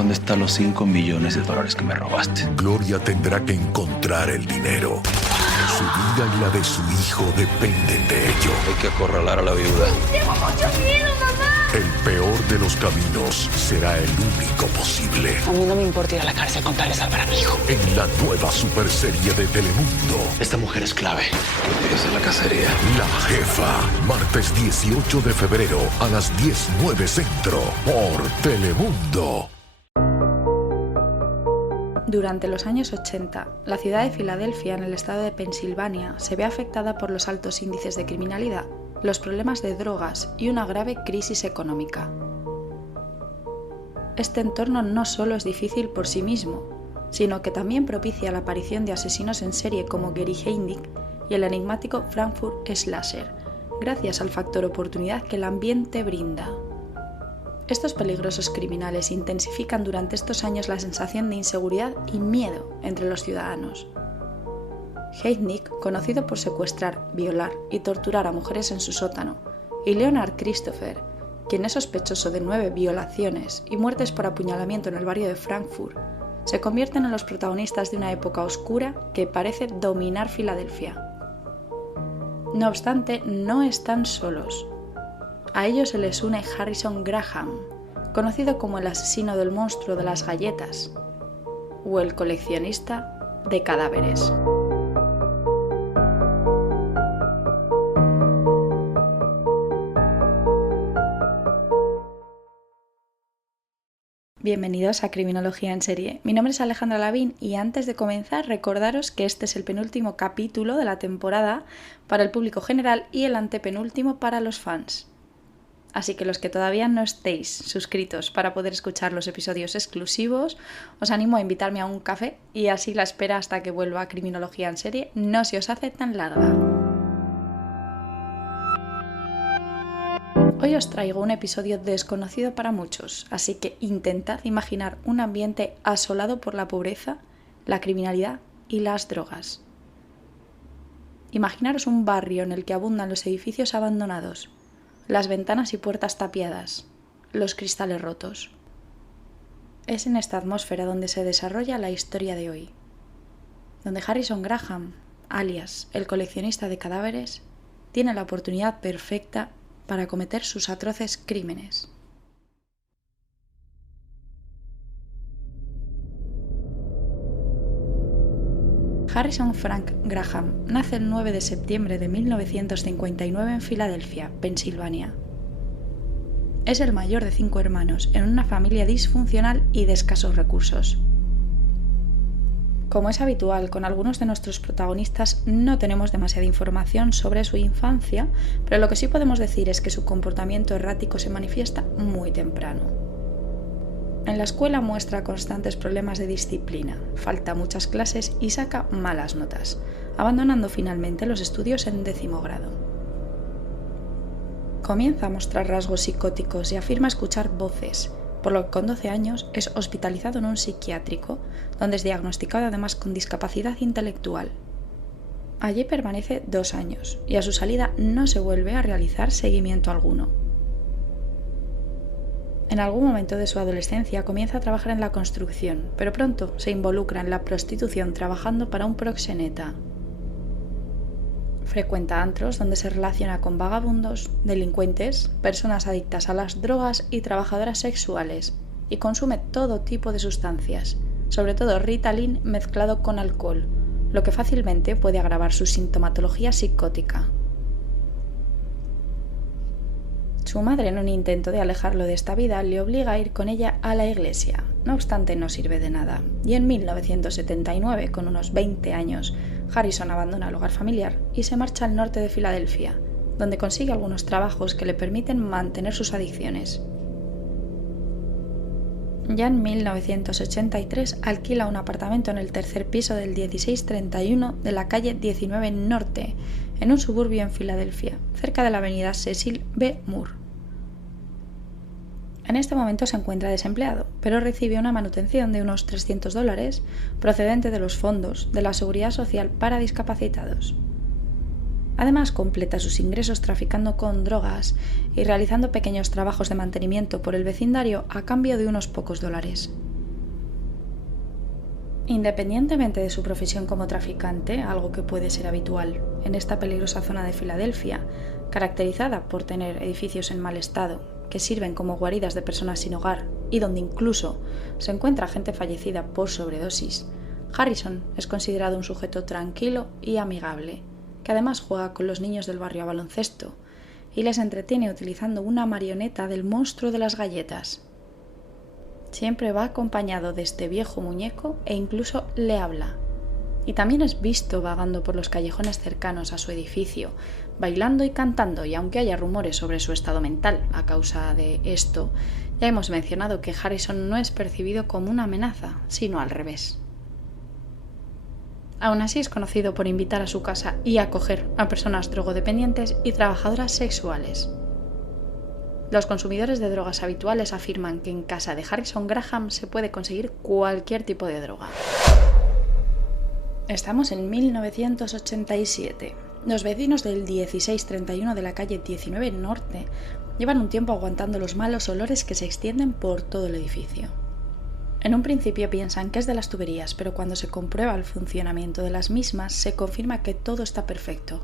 ¿Dónde están los 5 millones de dólares que me robaste? Gloria tendrá que encontrar el dinero. Su vida y la de su hijo dependen de ello. Hay que acorralar a la viuda. ¡Tengo mucho miedo, mamá! El peor de los caminos será el único posible. A mí no me importa ir a la cárcel con tal de salvar a mi hijo. En la nueva superserie de Telemundo, Esta mujer es clave. Esa es la cacería. La Jefa. Martes 18 de febrero a las 10:09 Centro por Telemundo. Durante los años 80, la ciudad de Filadelfia, en el estado de Pensilvania, se ve afectada por los altos índices de criminalidad, los problemas de drogas y una grave crisis económica. Este entorno no solo es difícil por sí mismo, sino que también propicia la aparición de asesinos en serie como Gary Heinick y el enigmático Frankfurt Slasher, gracias al factor oportunidad que el ambiente brinda. Estos peligrosos criminales intensifican durante estos años la sensación de inseguridad y miedo entre los ciudadanos. Heinick, conocido por secuestrar, violar y torturar a mujeres en su sótano, y Leonard Christopher, quien es sospechoso de 9 violaciones y muertes por apuñalamiento en el barrio de Frankfurt, se convierten en los protagonistas de una época oscura que parece dominar Filadelfia. No obstante, no están solos. A ellos se les une Harrison Graham, conocido como el asesino del monstruo de las galletas, o el coleccionista de cadáveres. Bienvenidos a Criminología en Serie. Mi nombre es Alejandra Lavín y antes de comenzar recordaros que este es el penúltimo capítulo de la temporada para el público general y el antepenúltimo para los fans. Así que los que todavía no estéis suscritos para poder escuchar los episodios exclusivos, os animo a invitarme a un café y así la espera hasta que vuelva a Criminología en Serie no se os hace tan larga. Hoy os traigo un episodio desconocido para muchos, así que intentad imaginar un ambiente asolado por la pobreza, la criminalidad y las drogas. Imaginaros un barrio en el que abundan los edificios abandonados, las ventanas y puertas tapiadas, los cristales rotos. Es en esta atmósfera donde se desarrolla la historia de hoy, donde Harrison Graham, alias el coleccionista de cadáveres, tiene la oportunidad perfecta para cometer sus atroces crímenes. Harrison Frank Graham nace el 9 de septiembre de 1959 en Filadelfia, Pensilvania. Es el mayor de 5 hermanos en una familia disfuncional y de escasos recursos. Como es habitual con algunos de nuestros protagonistas, no tenemos demasiada información sobre su infancia, pero lo que sí podemos decir es que su comportamiento errático se manifiesta muy temprano. En la escuela muestra constantes problemas de disciplina, falta muchas clases y saca malas notas, abandonando finalmente los estudios en 10º grado. Comienza a mostrar rasgos psicóticos y afirma escuchar voces, por lo que con 12 años es hospitalizado en un psiquiátrico, donde es diagnosticado además con discapacidad intelectual. Allí permanece 2 años y a su salida no se vuelve a realizar seguimiento alguno. En algún momento de su adolescencia comienza a trabajar en la construcción, pero pronto se involucra en la prostitución trabajando para un proxeneta. Frecuenta antros donde se relaciona con vagabundos, delincuentes, personas adictas a las drogas y trabajadoras sexuales, y consume todo tipo de sustancias, sobre todo Ritalin mezclado con alcohol, lo que fácilmente puede agravar su sintomatología psicótica. Su madre, en un intento de alejarlo de esta vida, le obliga a ir con ella a la iglesia. No obstante, no sirve de nada. Y en 1979, con unos 20 años, Harrison abandona el hogar familiar y se marcha al norte de Filadelfia, donde consigue algunos trabajos que le permiten mantener sus adicciones. Ya en 1983 alquila un apartamento en el tercer piso del 1631 de la calle 19 Norte, en un suburbio en Filadelfia, cerca de la avenida Cecil B. Moore. En este momento se encuentra desempleado, pero recibe una manutención de unos $300 procedente de los fondos de la Seguridad Social para discapacitados. Además, completa sus ingresos traficando con drogas y realizando pequeños trabajos de mantenimiento por el vecindario a cambio de unos pocos dólares. Independientemente de su profesión como traficante, algo que puede ser habitual en esta peligrosa zona de Filadelfia, caracterizada por tener edificios en mal estado, que sirven como guaridas de personas sin hogar y donde incluso se encuentra gente fallecida por sobredosis, Harrison es considerado un sujeto tranquilo y amigable, que además juega con los niños del barrio a baloncesto y les entretiene utilizando una marioneta del monstruo de las galletas. Siempre va acompañado de este viejo muñeco e incluso le habla. Y también es visto vagando por los callejones cercanos a su edificio, bailando y cantando, y aunque haya rumores sobre su estado mental a causa de esto, ya hemos mencionado que Harrison no es percibido como una amenaza, sino al revés. Aún así es conocido por invitar a su casa y acoger a personas drogodependientes y trabajadoras sexuales. Los consumidores de drogas habituales afirman que en casa de Harrison Graham se puede conseguir cualquier tipo de droga. Estamos en 1987. Los vecinos del 1631 de la calle 19 Norte llevan un tiempo aguantando los malos olores que se extienden por todo el edificio. En un principio piensan que es de las tuberías, pero cuando se comprueba el funcionamiento de las mismas se confirma que todo está perfecto,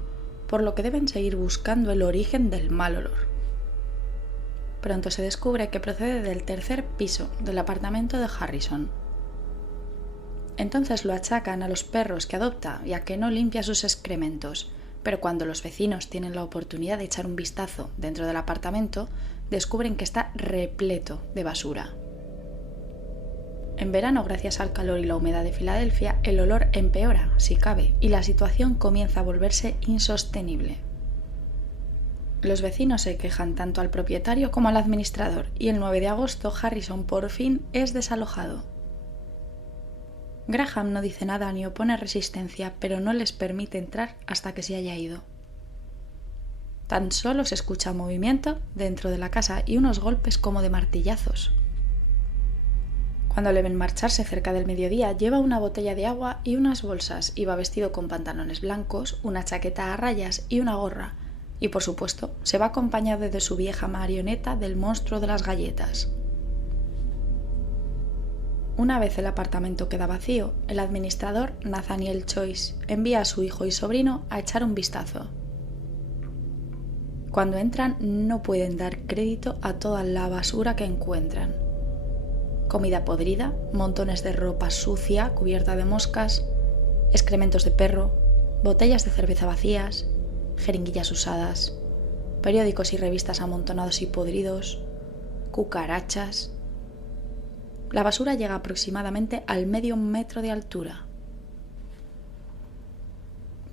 por lo que deben seguir buscando el origen del mal olor. Pronto se descubre que procede del tercer piso del apartamento de Harrison. Entonces lo achacan a los perros que adopta y a que no limpia sus excrementos, pero cuando los vecinos tienen la oportunidad de echar un vistazo dentro del apartamento, descubren que está repleto de basura. En verano, gracias al calor y la humedad de Filadelfia, el olor empeora, si cabe, y la situación comienza a volverse insostenible. Los vecinos se quejan tanto al propietario como al administrador, y el 9 de agosto Harrison por fin es desalojado. Graham no dice nada ni opone resistencia, pero no les permite entrar hasta que se haya ido. Tan solo se escucha movimiento dentro de la casa y unos golpes como de martillazos. Cuando le ven marcharse cerca del mediodía, lleva una botella de agua y unas bolsas, y va vestido con pantalones blancos, una chaqueta a rayas y una gorra, y por supuesto se va acompañado de su vieja marioneta del monstruo de las galletas. Una vez el apartamento queda vacío, el administrador Nathaniel Choice envía a su hijo y sobrino a echar un vistazo. Cuando entran no pueden dar crédito a toda la basura que encuentran. Comida podrida, montones de ropa sucia cubierta de moscas, excrementos de perro, botellas de cerveza vacías, jeringuillas usadas, periódicos y revistas amontonados y podridos, cucarachas. La basura llega aproximadamente al medio metro de altura.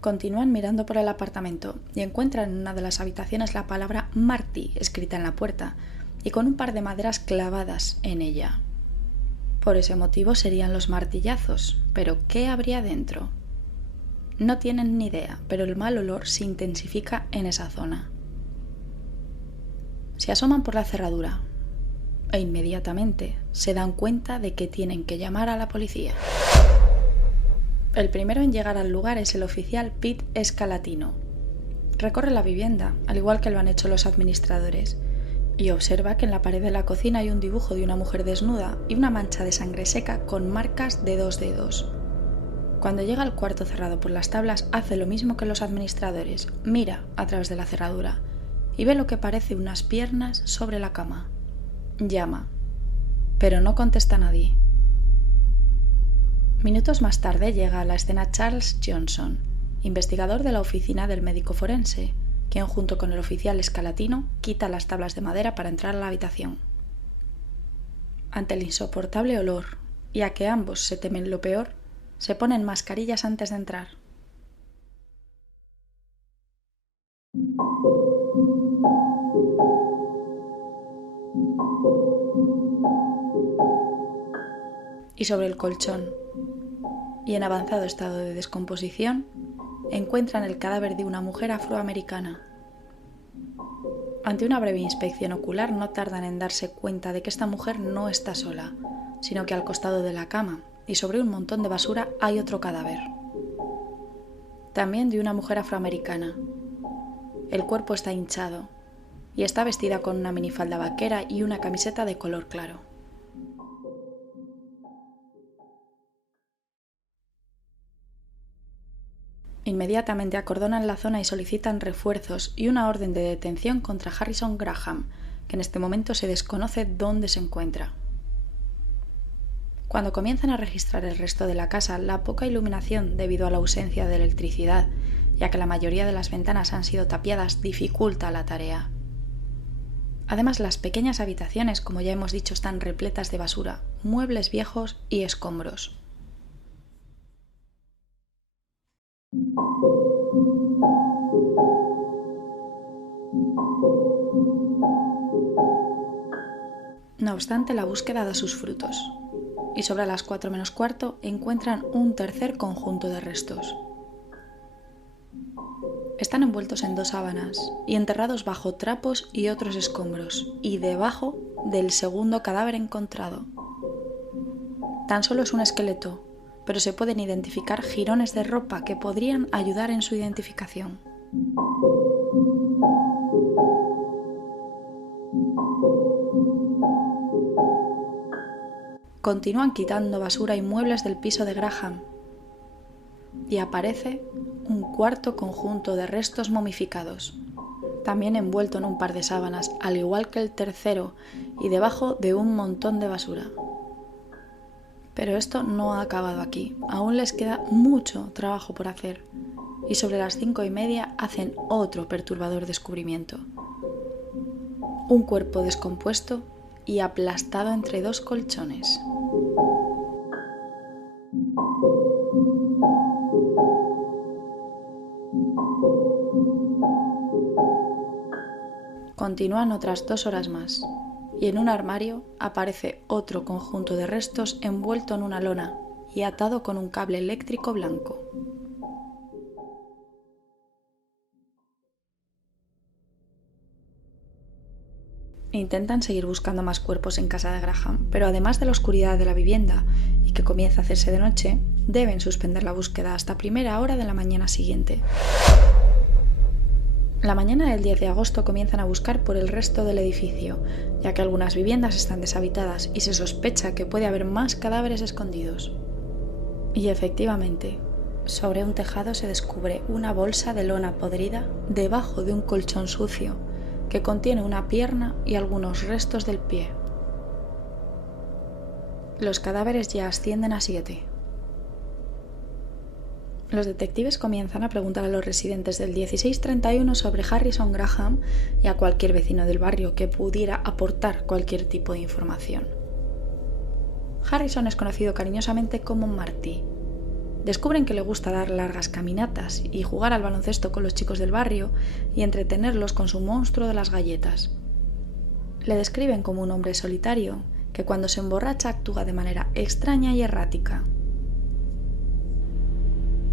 Continúan mirando por el apartamento y encuentran en una de las habitaciones la palabra Marty escrita en la puerta y con un par de maderas clavadas en ella. Por ese motivo serían los martillazos, pero ¿qué habría dentro? No tienen ni idea, pero el mal olor se intensifica en esa zona. Se asoman por la cerradura e inmediatamente se dan cuenta de que tienen que llamar a la policía. El primero en llegar al lugar es el oficial Pete Scalatino. Recorre la vivienda, al igual que lo han hecho los administradores, y observa que en la pared de la cocina hay un dibujo de una mujer desnuda y una mancha de sangre seca con marcas de 2 dedos. Cuando llega al cuarto cerrado por las tablas, hace lo mismo que los administradores, mira a través de la cerradura y ve lo que parece unas piernas sobre la cama. Llama, pero no contesta nadie. Minutos más tarde llega a la escena Charles Johnson, investigador de la oficina del médico forense, quien junto con el oficial Scalatino quita las tablas de madera para entrar a la habitación. Ante el insoportable olor y a que ambos se temen lo peor, se ponen mascarillas antes de entrar. Y sobre el colchón, y en avanzado estado de descomposición, encuentran el cadáver de una mujer afroamericana. Ante una breve inspección ocular no tardan en darse cuenta de que esta mujer no está sola, sino que al costado de la cama y sobre un montón de basura hay otro cadáver. También de una mujer afroamericana. El cuerpo está hinchado y está vestida con una minifalda vaquera y una camiseta de color claro. Inmediatamente acordonan la zona y solicitan refuerzos y una orden de detención contra Harrison Graham, que en este momento se desconoce dónde se encuentra. Cuando comienzan a registrar el resto de la casa, la poca iluminación debido a la ausencia de electricidad, ya que la mayoría de las ventanas han sido tapiadas, dificulta la tarea. Además, las pequeñas habitaciones, como ya hemos dicho, están repletas de basura, muebles viejos y escombros. No obstante, la búsqueda da sus frutos, y sobre las 4 menos cuarto encuentran un tercer conjunto de restos. Están envueltos en 2 sábanas y enterrados bajo trapos y otros escombros, y debajo del segundo cadáver encontrado. Tan solo es un esqueleto, pero se pueden identificar jirones de ropa que podrían ayudar en su identificación. Continúan quitando basura y muebles del piso de Graham, y aparece un cuarto conjunto de restos momificados, también envuelto en un par de sábanas, al igual que el tercero, y debajo de un montón de basura. Pero esto no ha acabado aquí, aún les queda mucho trabajo por hacer, y sobre las 5:30 hacen otro perturbador descubrimiento. Un cuerpo descompuesto y aplastado entre 2 colchones. Continúan otras 2 horas más, y en un armario aparece otro conjunto de restos envuelto en una lona y atado con un cable eléctrico blanco. Intentan seguir buscando más cuerpos en casa de Graham, pero además de la oscuridad de la vivienda y que comienza a hacerse de noche, deben suspender la búsqueda hasta primera hora de la mañana siguiente. La mañana del 10 de agosto comienzan a buscar por el resto del edificio, ya que algunas viviendas están deshabitadas y se sospecha que puede haber más cadáveres escondidos. Y efectivamente, sobre un tejado se descubre una bolsa de lona podrida debajo de un colchón sucio que contiene una pierna y algunos restos del pie. Los cadáveres ya ascienden a 7. Los detectives comienzan a preguntar a los residentes del 1631 sobre Harrison Graham y a cualquier vecino del barrio que pudiera aportar cualquier tipo de información. Harrison es conocido cariñosamente como Marty. Descubren que le gusta dar largas caminatas y jugar al baloncesto con los chicos del barrio y entretenerlos con su monstruo de las galletas. Le describen como un hombre solitario que cuando se emborracha actúa de manera extraña y errática.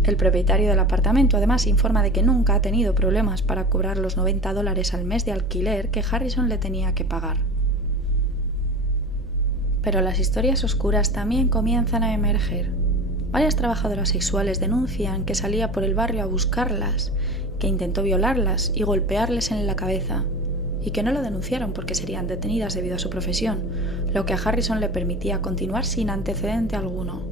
El propietario del apartamento además informa de que nunca ha tenido problemas para cobrar los $90 al mes de alquiler que Harrison le tenía que pagar. Pero las historias oscuras también comienzan a emerger. Varias trabajadoras sexuales denuncian que salía por el barrio a buscarlas, que intentó violarlas y golpearles en la cabeza, y que no lo denunciaron porque serían detenidas debido a su profesión, lo que a Harrison le permitía continuar sin antecedente alguno.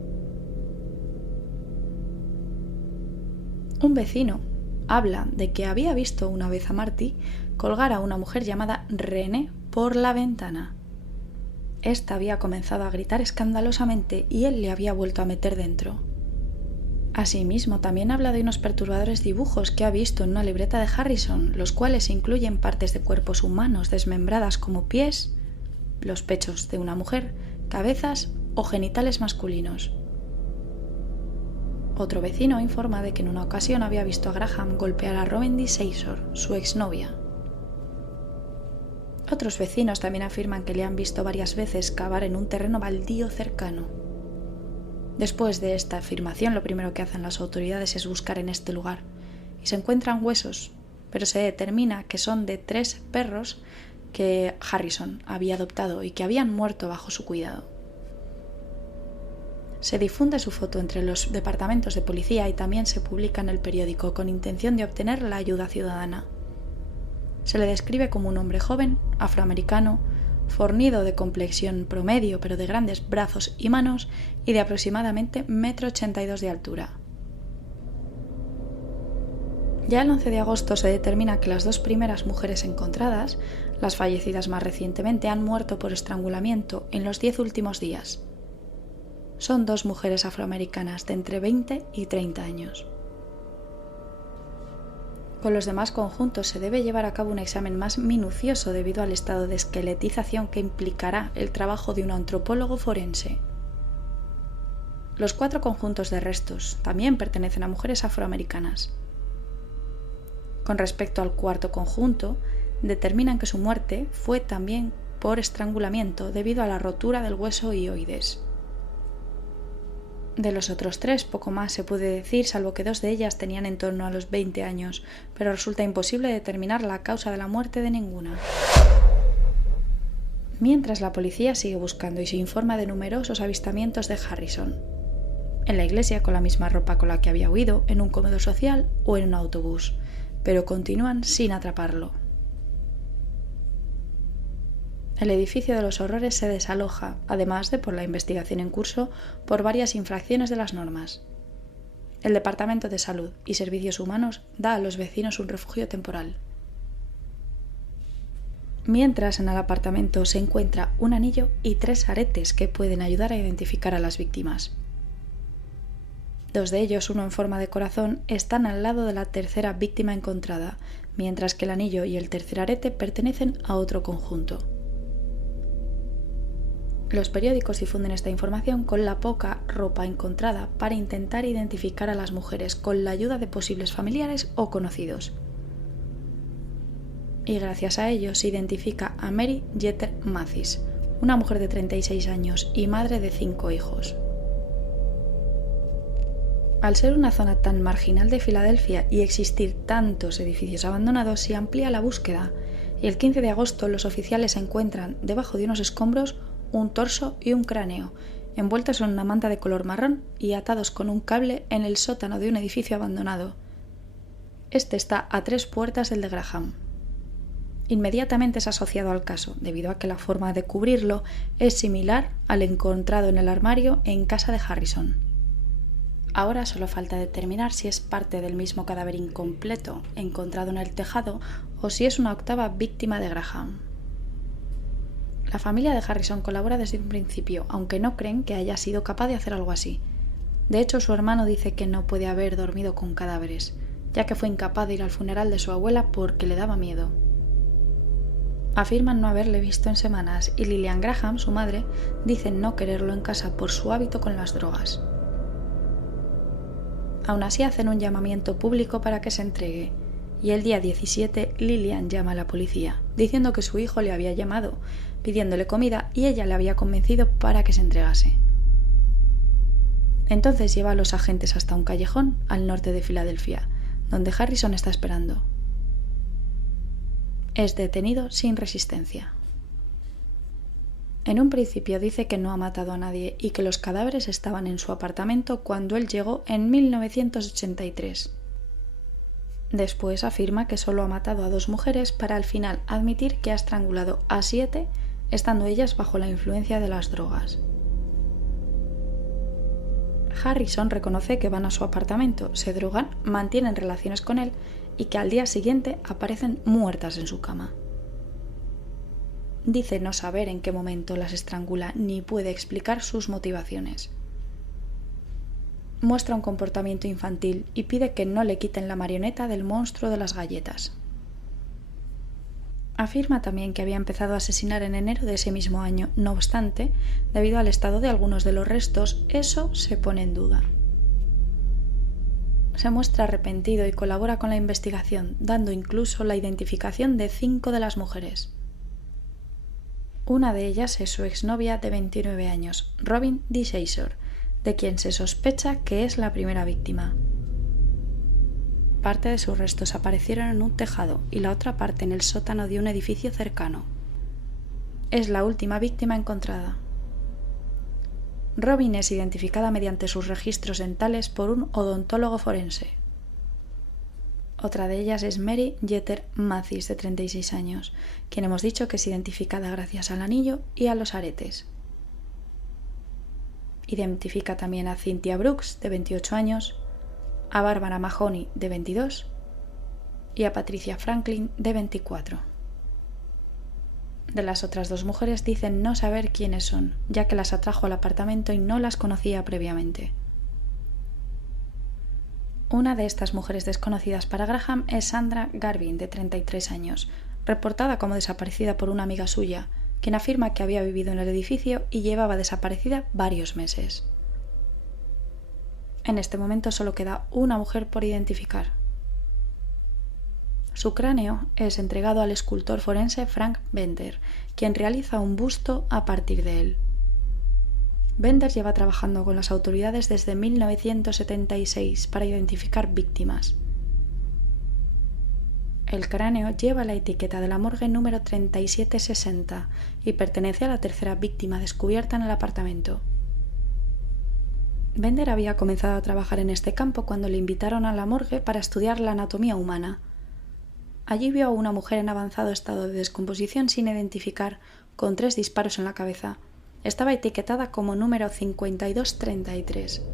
Un vecino habla de que había visto una vez a Marty colgar a una mujer llamada René por la ventana. Esta había comenzado a gritar escandalosamente y él le había vuelto a meter dentro. Asimismo, también habla de unos perturbadores dibujos que ha visto en una libreta de Harrison, los cuales incluyen partes de cuerpos humanos desmembradas como pies, los pechos de una mujer, cabezas o genitales masculinos. Otro vecino informa de que en una ocasión había visto a Graham golpear a Rowendy Seisor, su exnovia. Otros vecinos también afirman que le han visto varias veces cavar en un terreno baldío cercano. Después de esta afirmación, lo primero que hacen las autoridades es buscar en este lugar, y se encuentran huesos, pero se determina que son de 3 perros que Harrison había adoptado y que habían muerto bajo su cuidado. Se difunde su foto entre los departamentos de policía y también se publica en el periódico con intención de obtener la ayuda ciudadana. Se le describe como un hombre joven, afroamericano, fornido de complexión promedio pero de grandes brazos y manos y de aproximadamente 1,82 m de altura. Ya el 11 de agosto se determina que las 2 primeras mujeres encontradas, las fallecidas más recientemente, han muerto por estrangulamiento en los 10 últimos días. Son 2 mujeres afroamericanas de entre 20 y 30 años. Con los demás conjuntos se debe llevar a cabo un examen más minucioso debido al estado de esqueletización que implicará el trabajo de un antropólogo forense. Los 4 conjuntos de restos también pertenecen a mujeres afroamericanas. Con respecto al cuarto conjunto, determinan que su muerte fue también por estrangulamiento debido a la rotura del hueso hioides. De los otros 3, poco más se puede decir, salvo que 2 de ellas tenían en torno a los 20 años, pero resulta imposible determinar la causa de la muerte de ninguna. Mientras, la policía sigue buscando y se informa de numerosos avistamientos de Harrison. En la iglesia con la misma ropa con la que había huido, en un comedor social o en un autobús, pero continúan sin atraparlo. El edificio de los horrores se desaloja, además de por la investigación en curso por varias infracciones de las normas. El Departamento de Salud y Servicios Humanos da a los vecinos un refugio temporal. Mientras, en el apartamento se encuentra un anillo y 3 aretes que pueden ayudar a identificar a las víctimas. 2 de ellos, uno en forma de corazón, están al lado de la tercera víctima encontrada, mientras que el anillo y el tercer arete pertenecen a otro conjunto. Los periódicos difunden esta información con la poca ropa encontrada para intentar identificar a las mujeres con la ayuda de posibles familiares o conocidos. Y gracias a ello se identifica a Mary Jeter Mathis, una mujer de 36 años y madre de 5 hijos. Al ser una zona tan marginal de Filadelfia y existir tantos edificios abandonados, se amplía la búsqueda y el 15 de agosto los oficiales encuentran debajo de unos escombros un torso y un cráneo, envueltos en una manta de color marrón y atados con un cable en el sótano de un edificio abandonado. Este está a 3 puertas del de Graham. Inmediatamente es asociado al caso, debido a que la forma de cubrirlo es similar al encontrado en el armario en casa de Harrison. Ahora solo falta determinar si es parte del mismo cadáver incompleto encontrado en el tejado o si es una octava víctima de Graham. La familia de Harrison colabora desde un principio, aunque no creen que haya sido capaz de hacer algo así. De hecho, su hermano dice que no puede haber dormido con cadáveres, ya que fue incapaz de ir al funeral de su abuela porque le daba miedo. Afirman no haberle visto en semanas y Lillian Graham, su madre, dicen no quererlo en casa por su hábito con las drogas. Aún así hacen un llamamiento público para que se entregue, y el día 17 Lillian llama a la policía, diciendo que su hijo le había llamado, pidiéndole comida y ella le había convencido para que se entregase. Entonces lleva a los agentes hasta un callejón al norte de Filadelfia, donde Harrison está esperando. Es detenido sin resistencia. En un principio dice que no ha matado a nadie y que los cadáveres estaban en su apartamento cuando él llegó en 1983. Después afirma que solo ha matado a 2 mujeres para al final admitir que ha estrangulado a 7, estando ellas bajo la influencia de las drogas. Harrison reconoce que van a su apartamento, se drogan, mantienen relaciones con él y que al día siguiente aparecen muertas en su cama. Dice no saber en qué momento las estrangula ni puede explicar sus motivaciones. Muestra un comportamiento infantil y pide que no le quiten la marioneta del monstruo de las galletas. Afirma también que había empezado a asesinar en enero de ese mismo año, no obstante, debido al estado de algunos de los restos, eso se pone en duda. Se muestra arrepentido y colabora con la investigación, dando incluso la identificación de 5 de las mujeres. Una de ellas es su exnovia de 29 años, Robin DeShazer, de quien se sospecha que es la primera víctima. Parte de sus restos aparecieron en un tejado y la otra parte en el sótano de un edificio cercano. Es la última víctima encontrada. Robin es identificada mediante sus registros dentales por un odontólogo forense. Otra de ellas es Mary Jeter Mathis, de 36 años, quien hemos dicho que es identificada gracias al anillo y a los aretes. Identifica también a Cynthia Brooks, de 28 años, a Barbara Mahoney, de 22, y a Patricia Franklin, de 24. De las otras dos mujeres dicen no saber quiénes son, ya que las atrajo al apartamento y no las conocía previamente. Una de estas mujeres desconocidas para Graham es Sandra Garvin, de 33 años, reportada como desaparecida por una amiga suya, quien afirma que había vivido en el edificio y llevaba desaparecida varios meses. En este momento solo queda una mujer por identificar. Su cráneo es entregado al escultor forense Frank Bender, quien realiza un busto a partir de él. Bender lleva trabajando con las autoridades desde 1976 para identificar víctimas. El cráneo lleva la etiqueta de la morgue número 3760 y pertenece a la tercera víctima descubierta en el apartamento. Bender había comenzado a trabajar en este campo cuando le invitaron a la morgue para estudiar la anatomía humana. Allí vio a una mujer en avanzado estado de descomposición sin identificar, con 3 disparos en la cabeza. Estaba etiquetada como número 5233.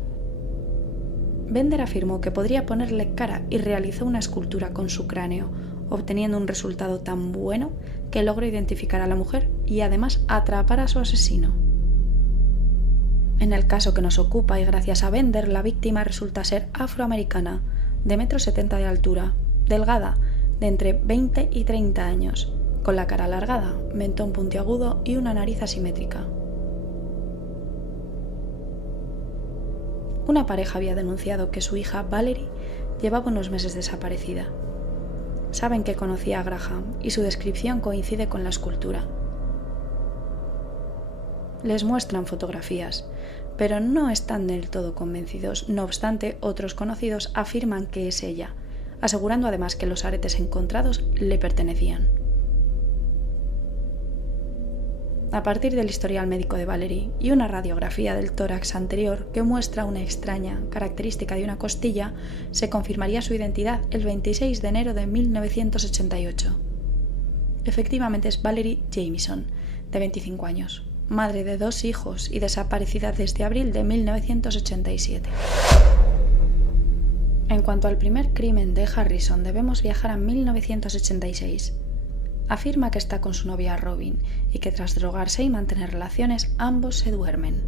Bender afirmó que podría ponerle cara y realizó una escultura con su cráneo, obteniendo un resultado tan bueno que logró identificar a la mujer y además atrapar a su asesino. En el caso que nos ocupa y gracias a Bender, la víctima resulta ser afroamericana, de 1,70 m de altura, delgada, de entre 20 y 30 años, con la cara alargada, mentón puntiagudo y una nariz asimétrica. Una pareja había denunciado que su hija Valerie llevaba unos meses desaparecida. Saben que conocía a Graham y su descripción coincide con la escultura. Les muestran fotografías, pero no están del todo convencidos. No obstante, otros conocidos afirman que es ella, asegurando además que los aretes encontrados le pertenecían. A partir del historial médico de Valerie y una radiografía del tórax anterior que muestra una extraña característica de una costilla, se confirmaría su identidad el 26 de enero de 1988. Efectivamente es Valerie Jamieson, de 25 años, madre de 2 hijos y desaparecida desde abril de 1987. En cuanto al primer crimen de Harrison, debemos viajar a 1986. Afirma que está con su novia Robin y que tras drogarse y mantener relaciones, ambos se duermen.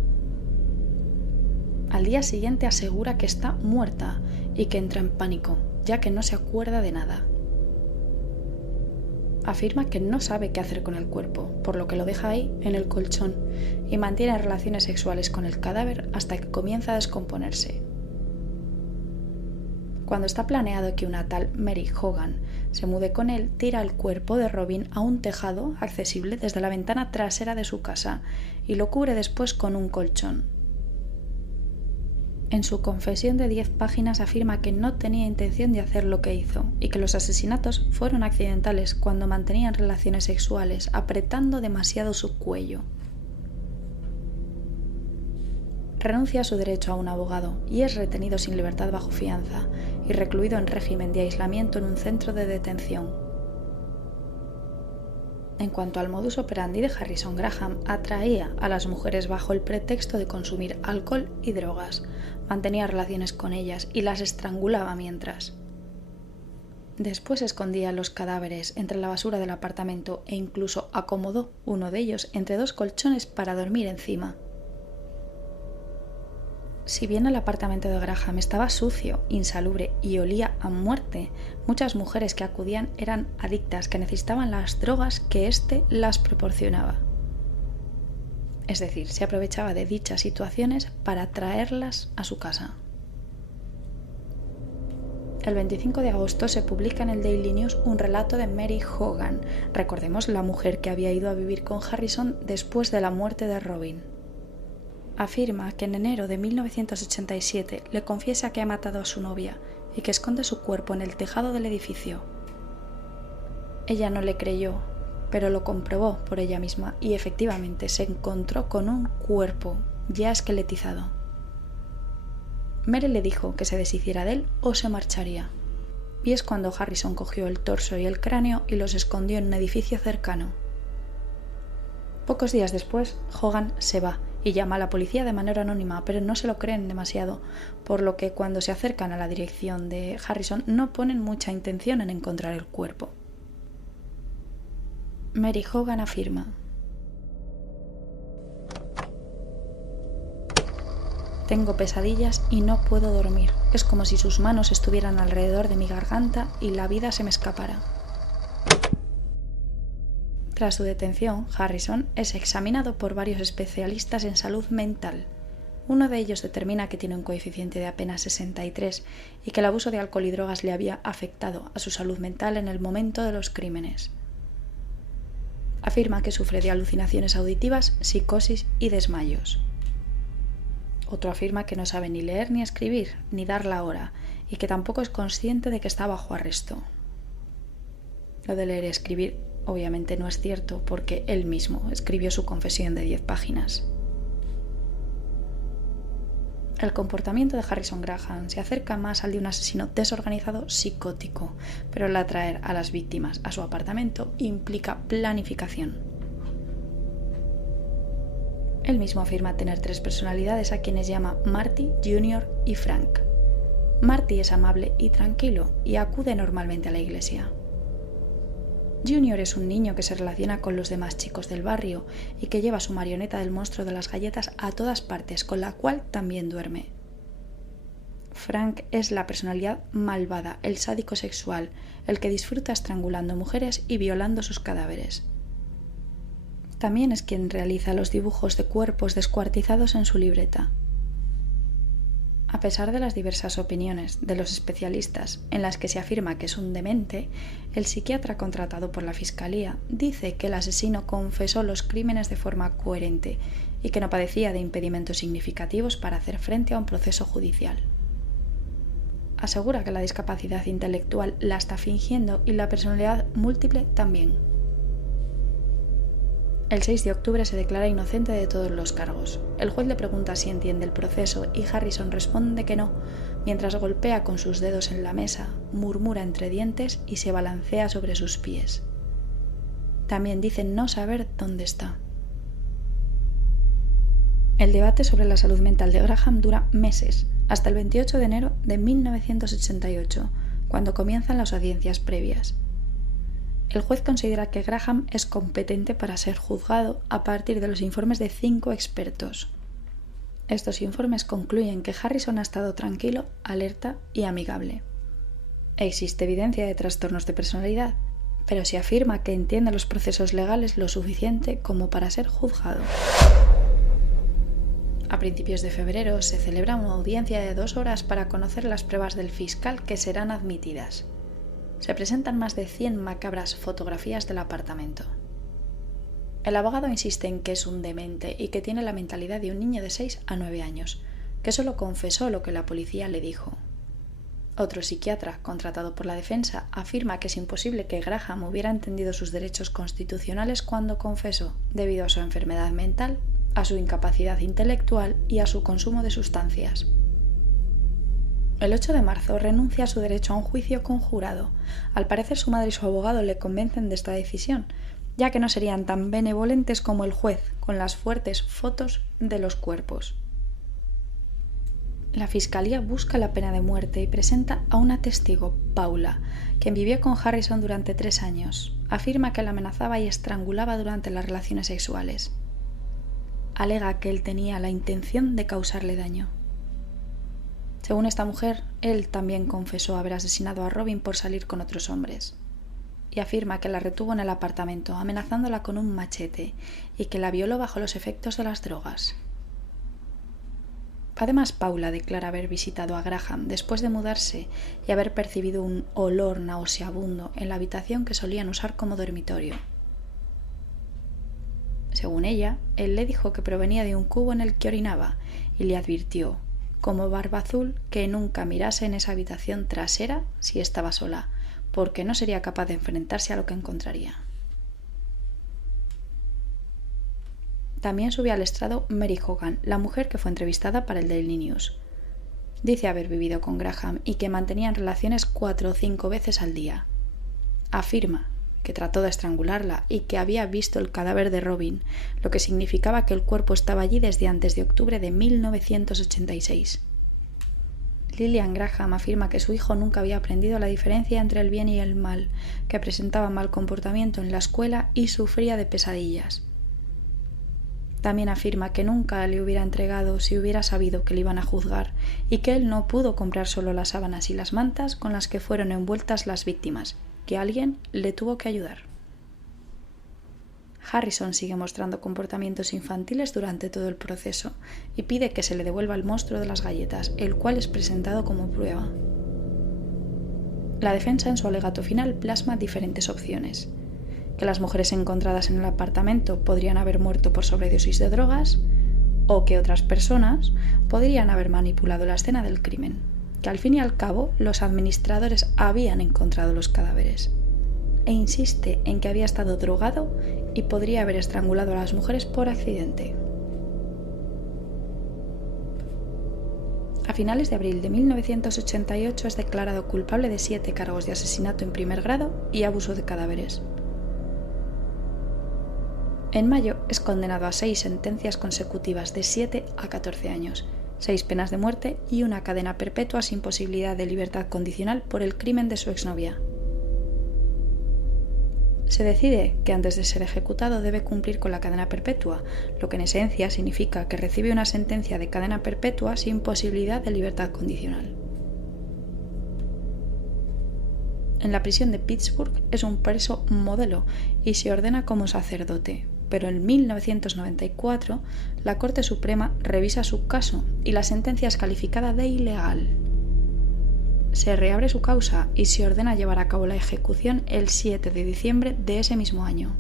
Al día siguiente asegura que está muerta y que entra en pánico, ya que no se acuerda de nada. Afirma que no sabe qué hacer con el cuerpo, por lo que lo deja ahí, en el colchón, y mantiene relaciones sexuales con el cadáver hasta que comienza a descomponerse. Cuando está planeado que una tal Mary Hogan se mude con él, tira el cuerpo de Robin a un tejado accesible desde la ventana trasera de su casa y lo cubre después con un colchón. En su confesión de 10 páginas afirma que no tenía intención de hacer lo que hizo y que los asesinatos fueron accidentales cuando mantenían relaciones sexuales, apretando demasiado su cuello. Renuncia a su derecho a un abogado y es retenido sin libertad bajo fianza y recluido en régimen de aislamiento en un centro de detención. En cuanto al modus operandi de Harrison, Graham atraía a las mujeres bajo el pretexto de consumir alcohol y drogas, mantenía relaciones con ellas y las estrangulaba mientras. Después escondía los cadáveres entre la basura del apartamento e incluso acomodó uno de ellos entre 2 colchones para dormir encima. Si bien el apartamento de Graham estaba sucio, insalubre y olía a muerte, muchas mujeres que acudían eran adictas que necesitaban las drogas que éste las proporcionaba. Es decir, se aprovechaba de dichas situaciones para traerlas a su casa. El 25 de agosto se publica en el Daily News un relato de Mary Hogan, recordemos la mujer que había ido a vivir con Harrison después de la muerte de Robin. Afirma que en enero de 1987 le confiesa que ha matado a su novia y que esconde su cuerpo en el tejado del edificio. Ella no le creyó, pero lo comprobó por ella misma y efectivamente se encontró con un cuerpo ya esqueletizado. Mary le dijo que se deshiciera de él o se marcharía. Y es cuando Harrison cogió el torso y el cráneo y los escondió en un edificio cercano. Pocos días después, Hogan se va y llama a la policía de manera anónima, pero no se lo creen demasiado, por lo que cuando se acercan a la dirección de Harrison no ponen mucha intención en encontrar el cuerpo. Mary Hogan afirma: tengo pesadillas y no puedo dormir. Es como si sus manos estuvieran alrededor de mi garganta y la vida se me escapara. Tras su detención, Harrison es examinado por varios especialistas en salud mental. Uno de ellos determina que tiene un coeficiente de apenas 63 y que el abuso de alcohol y drogas le había afectado a su salud mental en el momento de los crímenes. Afirma que sufre de alucinaciones auditivas, psicosis y desmayos. Otro afirma que no sabe ni leer ni escribir, ni dar la hora, y que tampoco es consciente de que está bajo arresto. Lo de leer y escribir obviamente no es cierto, porque él mismo escribió su confesión de 10 páginas. El comportamiento de Harrison Graham se acerca más al de un asesino desorganizado psicótico, pero el atraer a las víctimas a su apartamento implica planificación. Él mismo afirma tener 3 personalidades a quienes llama Marty, Junior y Frank. Marty es amable y tranquilo y acude normalmente a la iglesia. Junior es un niño que se relaciona con los demás chicos del barrio y que lleva su marioneta del monstruo de las galletas a todas partes, con la cual también duerme. Frank es la personalidad malvada, el sádico sexual, el que disfruta estrangulando mujeres y violando sus cadáveres. También es quien realiza los dibujos de cuerpos descuartizados en su libreta. A pesar de las diversas opiniones de los especialistas en las que se afirma que es un demente, el psiquiatra contratado por la Fiscalía dice que el asesino confesó los crímenes de forma coherente y que no padecía de impedimentos significativos para hacer frente a un proceso judicial. Asegura que la discapacidad intelectual la está fingiendo y la personalidad múltiple también. El 6 de octubre se declara inocente de todos los cargos. El juez le pregunta si entiende el proceso y Harrison responde que no, mientras golpea con sus dedos en la mesa, murmura entre dientes y se balancea sobre sus pies. También dice no saber dónde está. El debate sobre la salud mental de Graham dura meses, hasta el 28 de enero de 1988, cuando comienzan las audiencias previas. El juez considera que Graham es competente para ser juzgado a partir de los informes de 5 expertos. Estos informes concluyen que Harrison ha estado tranquilo, alerta y amigable. Existe evidencia de trastornos de personalidad, pero se afirma que entiende los procesos legales lo suficiente como para ser juzgado. A principios de febrero se celebra una audiencia de 2 horas para conocer las pruebas del fiscal que serán admitidas. Se presentan más de 100 macabras fotografías del apartamento. El abogado insiste en que es un demente y que tiene la mentalidad de un niño de 6 a 9 años, que solo confesó lo que la policía le dijo. Otro psiquiatra, contratado por la defensa, afirma que es imposible que Graham hubiera entendido sus derechos constitucionales cuando confesó, debido a su enfermedad mental, a su incapacidad intelectual y a su consumo de sustancias. El 8 de marzo renuncia a su derecho a un juicio con jurado. Al parecer su madre y su abogado le convencen de esta decisión, ya que no serían tan benevolentes como el juez, con las fuertes fotos de los cuerpos. La Fiscalía busca la pena de muerte y presenta a una testigo, Paula, quien vivió con Harrison durante 3 años. Afirma que la amenazaba y estrangulaba durante las relaciones sexuales. Alega que él tenía la intención de causarle daño. Según esta mujer, él también confesó haber asesinado a Robin por salir con otros hombres. Y afirma que la retuvo en el apartamento, amenazándola con un machete, y que la violó bajo los efectos de las drogas. Además, Paula declara haber visitado a Graham después de mudarse y haber percibido un olor nauseabundo en la habitación que solían usar como dormitorio. Según ella, él le dijo que provenía de un cubo en el que orinaba y le advirtió, como barba azul, que nunca mirase en esa habitación trasera si estaba sola, porque no sería capaz de enfrentarse a lo que encontraría. También sube al estrado Mary Hogan, la mujer que fue entrevistada para el Daily News. Dice haber vivido con Graham y que mantenían relaciones 4 o 5 veces al día. Afirma que trató de estrangularla y que había visto el cadáver de Robin, lo que significaba que el cuerpo estaba allí desde antes de octubre de 1986. Lillian Graham afirma que su hijo nunca había aprendido la diferencia entre el bien y el mal, que presentaba mal comportamiento en la escuela y sufría de pesadillas. También afirma que nunca le hubiera entregado si hubiera sabido que le iban a juzgar y que él no pudo comprar solo las sábanas y las mantas con las que fueron envueltas las víctimas, que alguien le tuvo que ayudar. Harrison sigue mostrando comportamientos infantiles durante todo el proceso y pide que se le devuelva el monstruo de las galletas, el cual es presentado como prueba. La defensa en su alegato final plasma diferentes opciones: que las mujeres encontradas en el apartamento podrían haber muerto por sobredosis de drogas, o que otras personas podrían haber manipulado la escena del crimen, que al fin y al cabo los administradores habían encontrado los cadáveres, e insiste en que había estado drogado y podría haber estrangulado a las mujeres por accidente. A finales de abril de 1988 es declarado culpable de 7 cargos de asesinato en primer grado y abuso de cadáveres. En mayo es condenado a 6 sentencias consecutivas de 7 a 14 años, 6 penas de muerte y una cadena perpetua sin posibilidad de libertad condicional por el crimen de su exnovia. Se decide que antes de ser ejecutado debe cumplir con la cadena perpetua, lo que en esencia significa que recibe una sentencia de cadena perpetua sin posibilidad de libertad condicional. En la prisión de Pittsburgh es un preso modelo y se ordena como sacerdote, pero en 1994 la Corte Suprema revisa su caso y la sentencia es calificada de ilegal. Se reabre su causa y se ordena llevar a cabo la ejecución el 7 de diciembre de ese mismo año.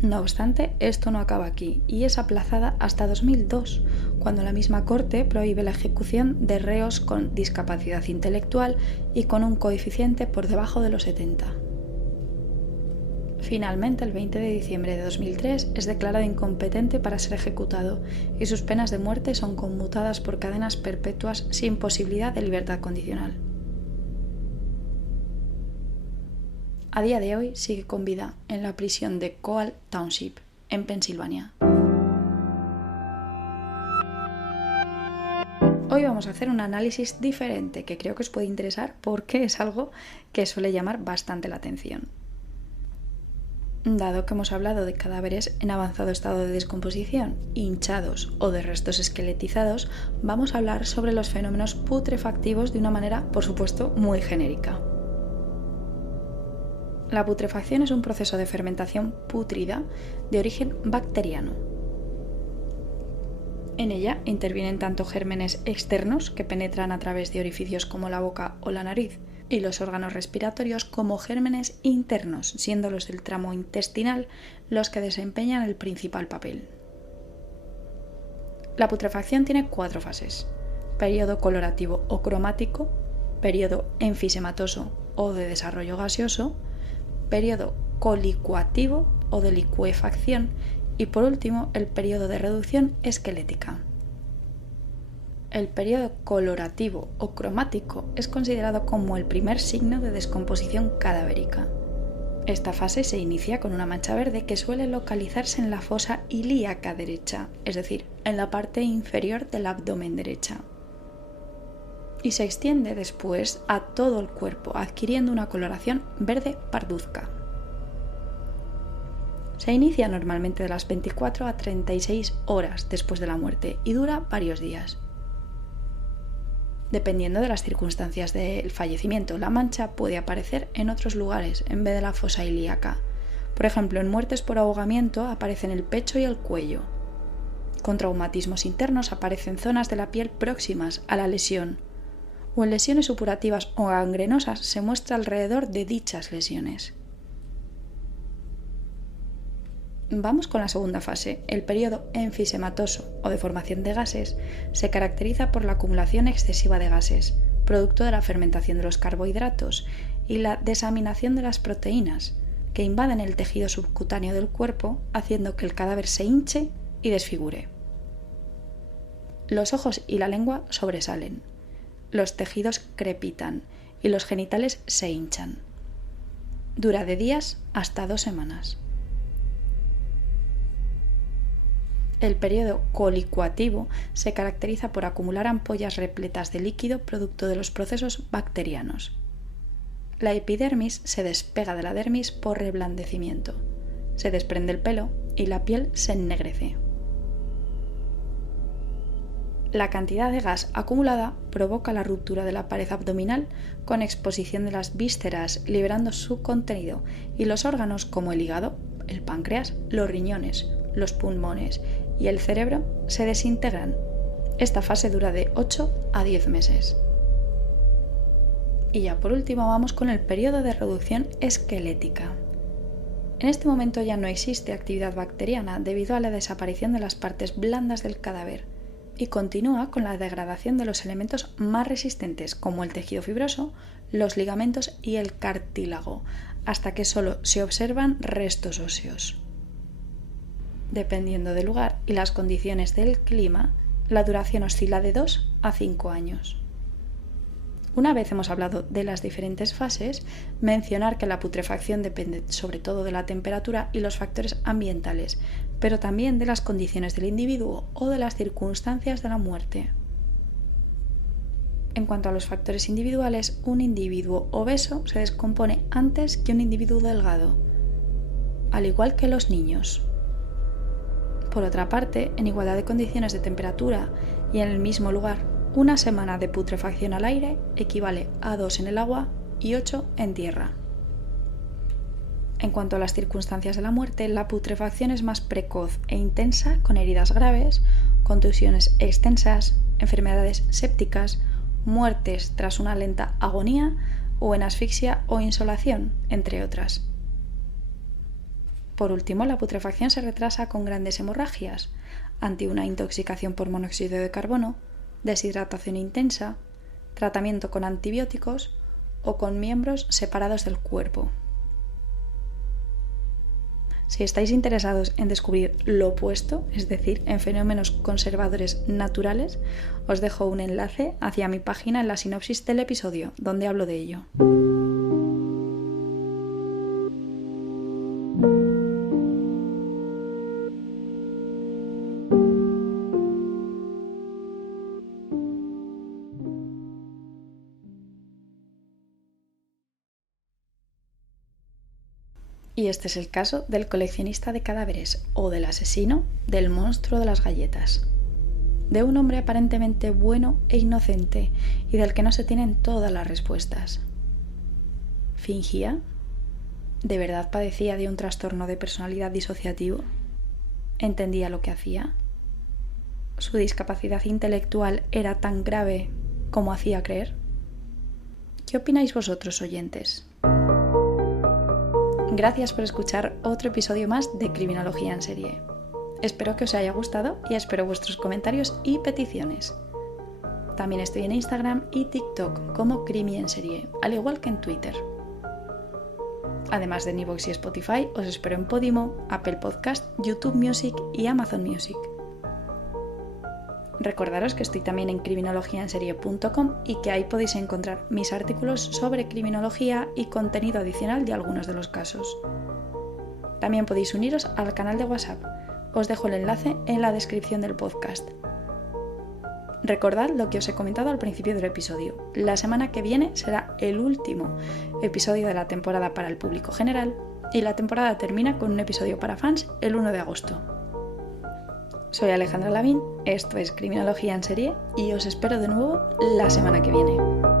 No obstante, esto no acaba aquí y es aplazada hasta 2002, cuando la misma Corte prohíbe la ejecución de reos con discapacidad intelectual y con un coeficiente por debajo de los 70. Finalmente, el 20 de diciembre de 2003 es declarado incompetente para ser ejecutado y sus penas de muerte son conmutadas por cadenas perpetuas sin posibilidad de libertad condicional. A día de hoy sigue con vida en la prisión de Coal Township, en Pensilvania. Hoy vamos a hacer un análisis diferente que creo que os puede interesar porque es algo que suele llamar bastante la atención. Dado que hemos hablado de cadáveres en avanzado estado de descomposición, hinchados o de restos esqueletizados, vamos a hablar sobre los fenómenos putrefactivos de una manera, por supuesto, muy genérica. La putrefacción es un proceso de fermentación pútrida de origen bacteriano. En ella intervienen tanto gérmenes externos que penetran a través de orificios como la boca o la nariz, y los órganos respiratorios como gérmenes internos, siendo los del tramo intestinal los que desempeñan el principal papel. La putrefacción tiene 4 fases: periodo colorativo o cromático, periodo enfisematoso o de desarrollo gaseoso, periodo colicuativo o de licuefacción y por último el periodo de reducción esquelética. El periodo colorativo o cromático es considerado como el primer signo de descomposición cadavérica. Esta fase se inicia con una mancha verde que suele localizarse en la fosa ilíaca derecha, es decir, en la parte inferior del abdomen derecha, y se extiende después a todo el cuerpo, adquiriendo una coloración verde parduzca. Se inicia normalmente de las 24 a 36 horas después de la muerte y dura varios días. Dependiendo de las circunstancias del fallecimiento, la mancha puede aparecer en otros lugares en vez de la fosa ilíaca. Por ejemplo, en muertes por ahogamiento aparecen el pecho y el cuello. Con traumatismos internos aparecen zonas de la piel próximas a la lesión, o en lesiones supurativas o gangrenosas se muestra alrededor de dichas lesiones. Vamos con la segunda fase. El periodo enfisematoso o de formación de gases se caracteriza por la acumulación excesiva de gases, producto de la fermentación de los carbohidratos y la desaminación de las proteínas, que invaden el tejido subcutáneo del cuerpo, haciendo que el cadáver se hinche y desfigure. Los ojos y la lengua sobresalen, los tejidos crepitan y los genitales se hinchan. Dura de días hasta 2 semanas. El periodo colicuativo se caracteriza por acumular ampollas repletas de líquido producto de los procesos bacterianos. La epidermis se despega de la dermis por reblandecimiento. Se desprende el pelo y la piel se ennegrece. La cantidad de gas acumulada provoca la ruptura de la pared abdominal con exposición de las vísceras, liberando su contenido, y los órganos como el hígado, el páncreas, los riñones, los pulmones y el cerebro se desintegran. Esta fase dura de 8 a 10 meses. Y ya por último vamos con el periodo de reducción esquelética. En este momento ya no existe actividad bacteriana debido a la desaparición de las partes blandas del cadáver y continúa con la degradación de los elementos más resistentes como el tejido fibroso, los ligamentos y el cartílago, hasta que solo se observan restos óseos. Dependiendo del lugar y las condiciones del clima, la duración oscila de 2 a 5 años. Una vez hemos hablado de las diferentes fases, mencionar que la putrefacción depende sobre todo de la temperatura y los factores ambientales, pero también de las condiciones del individuo o de las circunstancias de la muerte. En cuanto a los factores individuales, un individuo obeso se descompone antes que un individuo delgado, al igual que los niños. Por otra parte, en igualdad de condiciones de temperatura y en el mismo lugar, una semana de putrefacción al aire equivale a 2 en el agua y 8 en tierra. En cuanto a las circunstancias de la muerte, la putrefacción es más precoz e intensa, con heridas graves, contusiones extensas, enfermedades sépticas, muertes tras una lenta agonía o en asfixia o insolación, entre otras. Por último, la putrefacción se retrasa con grandes hemorragias, ante una intoxicación por monóxido de carbono, deshidratación intensa, tratamiento con antibióticos o con miembros separados del cuerpo. Si estáis interesados en descubrir lo opuesto, es decir, en fenómenos conservadores naturales, os dejo un enlace hacia mi página en la sinopsis del episodio, donde hablo de ello. Y este es el caso del coleccionista de cadáveres o del asesino del monstruo de las galletas. De un hombre aparentemente bueno e inocente y del que no se tienen todas las respuestas. ¿Fingía? ¿De verdad padecía de un trastorno de personalidad disociativo? ¿Entendía lo que hacía? ¿Su discapacidad intelectual era tan grave como hacía creer? ¿Qué opináis vosotros, oyentes? Gracias por escuchar otro episodio más de Criminología en Serie. Espero que os haya gustado y espero vuestros comentarios y peticiones. También estoy en Instagram y TikTok como Crimi en Serie, al igual que en Twitter. Además de en iVoox y Spotify, os espero en Podimo, Apple Podcast, YouTube Music y Amazon Music. Recordaros que estoy también en criminologiaenserie.com y que ahí podéis encontrar mis artículos sobre criminología y contenido adicional de algunos de los casos. También podéis uniros al canal de WhatsApp. Os dejo el enlace en la descripción del podcast. Recordad lo que os he comentado al principio del episodio. La semana que viene será el último episodio de la temporada para el público general y la temporada termina con un episodio para fans el 1 de agosto. Soy Alejandra Lavín, esto es Criminología en Serie y os espero de nuevo la semana que viene.